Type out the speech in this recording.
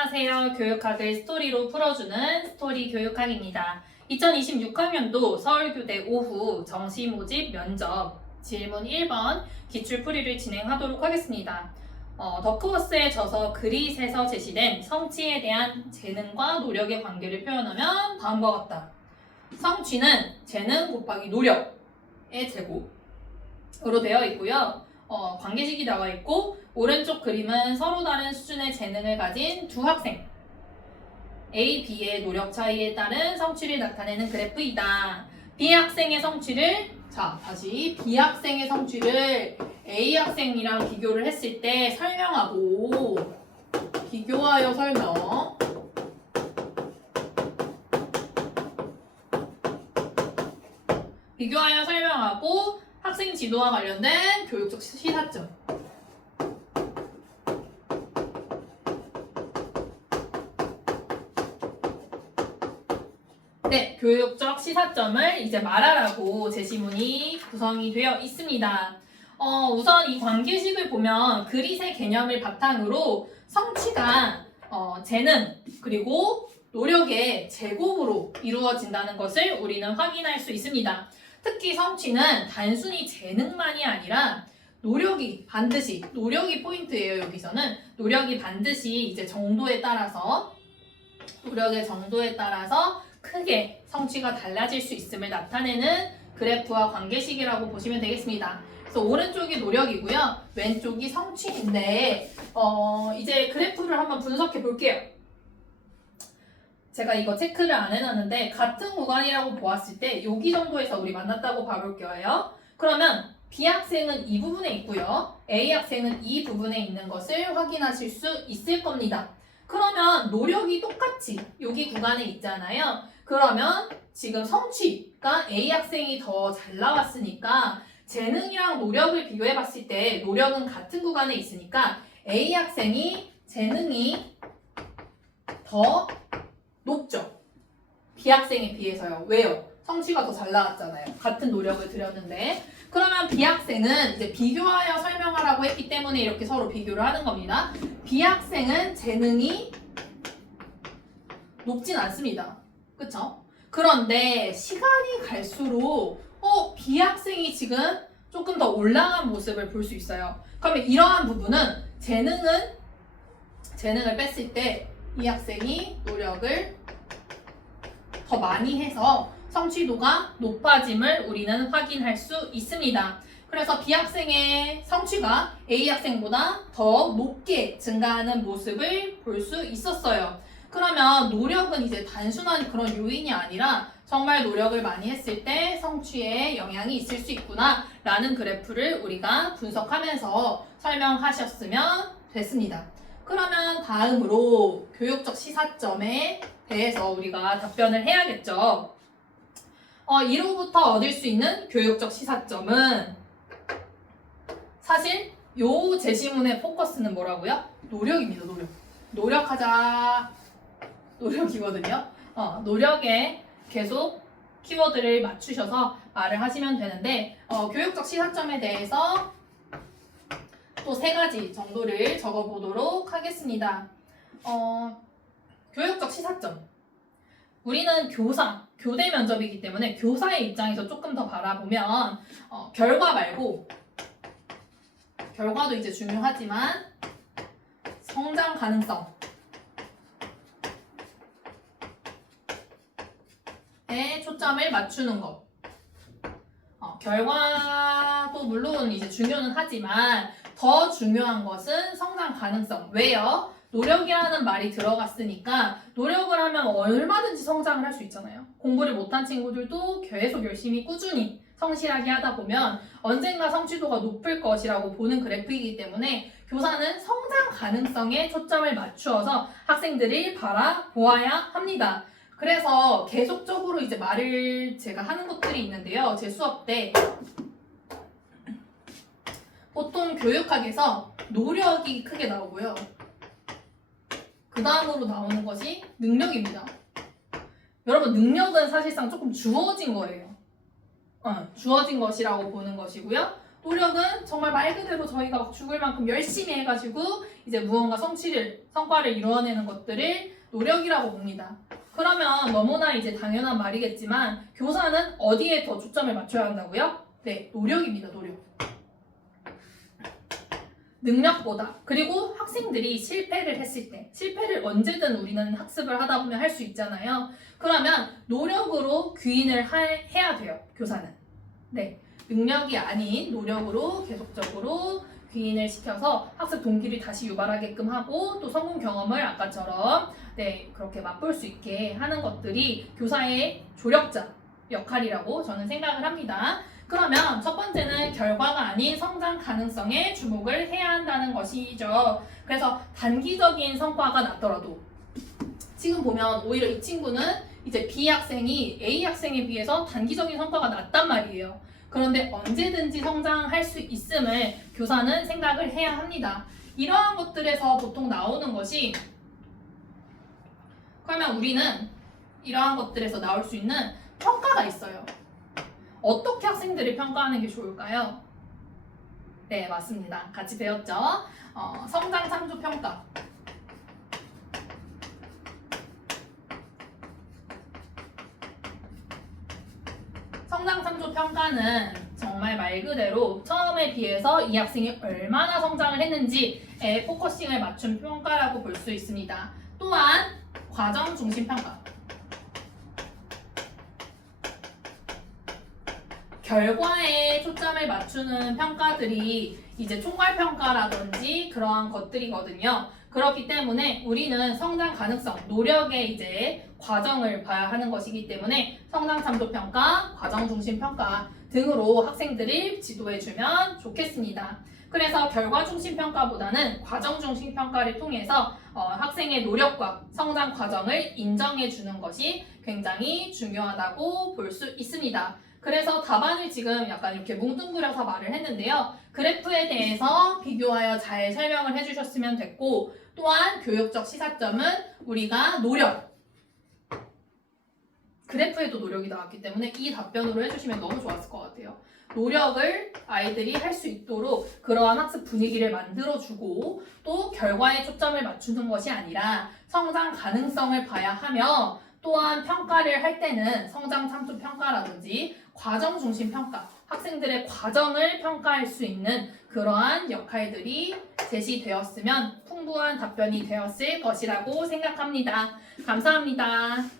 안녕하세요. 교육학을 스토리로 풀어주는 스토리 교육학입니다. 2026학년도 서울교대 오후 정시 모집 면접 질문 1번 기출풀이를 진행하도록 하겠습니다. 더크워스에 져서 그릿에서 제시된 성취에 대한 재능과 노력의 관계를 표현하면 다음과 같다. 성취는 재능 곱하기 노력의 제곱으로 되어 있고요. 관계식이 나와 있고 오른쪽 그림은 서로 다른 수준의 재능을 가진 두 학생 A, B의 노력 차이에 따른 성취를 나타내는 그래프이다. B 학생의 성취를 다시 B 학생의 성취를 A 학생이랑 비교를 했을 때 설명하고 비교하여 설명하고 학생 지도와 관련된 교육적 시사점. 네, 교육적 시사점을 이제 말하라고 제시문이 구성이 되어 있습니다. 우선 이 관계식을 보면 그릿의 개념을 바탕으로 성취가 재능 그리고 노력의 제곱으로 이루어진다는 것을 우리는 확인할 수 있습니다. 특히 성취는 단순히 재능만이 아니라 노력이 포인트예요. 여기서는 노력이 반드시 이제 노력의 정도에 따라서 크게 성취가 달라질 수 있음을 나타내는 그래프와 관계식이라고 보시면 되겠습니다. 그래서 오른쪽이 노력이고요. 왼쪽이 성취인데 이제 그래프를 한번 분석해 볼게요. 제가 이거 체크를 안 해놨는데 같은 구간이라고 보았을 때 여기 정도에서 우리 만났다고 봐볼게요. 그러면 B 학생은 이 부분에 있고요. A 학생은 이 부분에 있는 것을 확인하실 수 있을 겁니다. 그러면 노력이 똑같이 여기 구간에 있잖아요. 그러면 지금 성취가 A 학생이 더 잘 나왔으니까 재능이랑 노력을 비교해 봤을 때 노력은 같은 구간에 있으니까 A 학생이 재능이 더 높죠. B 학생에 비해서요. 왜요? 성취가 더 잘 나왔잖아요. 같은 노력을 들였는데. 그러면 B 학생은 이제 비교하여 설명하라고 했기 때문에 이렇게 서로 비교를 하는 겁니다. B 학생은 재능이 높진 않습니다. 그쵸? 그런데 시간이 갈수록 B 학생이 지금 조금 더 올라간 모습을 볼 수 있어요. 그러면 이러한 부분은 재능을 뺐을 때 이 학생이 노력을 더 많이 해서 성취도가 높아짐을 우리는 확인할 수 있습니다. 그래서 B 학생의 성취가 A 학생보다 더 높게 증가하는 모습을 볼 수 있었어요. 그러면 노력은 이제 단순한 그런 요인이 아니라 정말 노력을 많이 했을 때 성취에 영향이 있을 수 있구나 라는 그래프를 우리가 분석하면서 설명하셨으면 됐습니다. 그러면 다음으로 교육적 시사점에 대해서 우리가 답변을 해야겠죠. 이로부터 얻을 수 있는 교육적 시사점은 사실 요 제시문의 포커스는 뭐라고요? 노력입니다. 노력하자. 노력이거든요. 노력에 계속 키워드를 맞추셔서 말을 하시면 되는데 교육적 시사점에 대해서 또 3가지 정도를 적어보도록 하겠습니다. 교육적 시사점. 우리는 교대 면접이기 때문에 교사의 입장에서 조금 더 바라보면 결과 말고 결과도 이제 중요하지만 성장 가능성에 초점을 맞추는 것. 결과도 물론 이제 중요는 하지만 더 중요한 것은 성장 가능성. 왜요? 노력이라는 말이 들어갔으니까 노력을 하면 얼마든지 성장을 할 수 있잖아요. 공부를 못한 친구들도 계속 열심히 꾸준히 성실하게 하다 보면 언젠가 성취도가 높을 것이라고 보는 그래프이기 때문에 교사는 성장 가능성에 초점을 맞추어서 학생들을 바라보아야 합니다. 그래서 계속적으로 이제 말을 제가 하는 것들이 있는데요. 제 수업 때 보통 교육학에서 노력이 크게 나오고요. 그 다음으로 나오는 것이 능력입니다. 여러분, 능력은 사실상 조금 주어진 거예요. 주어진 것이라고 보는 것이고요. 노력은 정말 말 그대로 저희가 막 죽을 만큼 열심히 해가지고 이제 무언가 성과를 이루어내는 것들을 노력이라고 봅니다. 그러면 너무나 이제 당연한 말이겠지만 교사는 어디에 더 초점을 맞춰야 한다고요? 네, 노력입니다. 노력. 능력보다. 그리고 학생들이 실패를 했을 때, 실패를 언제든 우리는 학습을 하다 보면 할 수 있잖아요. 그러면 노력으로 귀인을 해야 돼요. 교사는. 네, 능력이 아닌 노력으로 계속적으로 귀인을 시켜서 학습 동기를 다시 유발하게끔 하고 또 성공 경험을 아까처럼 네, 그렇게 맛볼 수 있게 하는 것들이 교사의 조력자 역할이라고 저는 생각을 합니다. 그러면 첫 번째는 결과가 아닌 성장 가능성에 주목을 해야 한다는 것이죠. 그래서 단기적인 성과가 났더라도 지금 보면 오히려 이 친구는 이제 B 학생이 A 학생에 비해서 단기적인 성과가 났단 말이에요. 그런데 언제든지 성장할 수 있음을 교사는 생각을 해야 합니다. 이러한 것들에서 보통 나오는 것이 그러면 우리는 이러한 것들에서 나올 수 있는 평가가 있어요. 어떻게 학생들을 평가하는 게 좋을까요? 네, 맞습니다. 같이 배웠죠? 성장 참조 평가. 성장 참조 평가는 정말 말 그대로 처음에 비해서 이 학생이 얼마나 성장을 했는지에 포커싱을 맞춘 평가라고 볼 수 있습니다. 또한 과정 중심 평가. 결과에 초점을 맞추는 평가들이 이제 총괄평가라든지 그러한 것들이거든요. 그렇기 때문에 우리는 성장 가능성, 노력의 이제 과정을 봐야 하는 것이기 때문에 성장 참조 평가, 과정 중심 평가 등으로 학생들을 지도해주면 좋겠습니다. 그래서 결과 중심 평가보다는 과정 중심 평가를 통해서 학생의 노력과 성장 과정을 인정해주는 것이 굉장히 중요하다고 볼 수 있습니다. 그래서 답안을 지금 약간 이렇게 뭉뚱그려서 말을 했는데요. 그래프에 대해서 비교하여 잘 설명을 해주셨으면 됐고 또한 교육적 시사점은 우리가 노력 그래프에도 노력이 나왔기 때문에 이 답변으로 해주시면 너무 좋았을 것 같아요. 노력을 아이들이 할 수 있도록 그러한 학습 분위기를 만들어주고 또 결과에 초점을 맞추는 것이 아니라 성장 가능성을 봐야 하며 또한 평가를 할 때는 성장 참조 평가라든지 과정 중심 평가, 학생들의 과정을 평가할 수 있는 그러한 역할들이 제시되었으면 풍부한 답변이 되었을 것이라고 생각합니다. 감사합니다.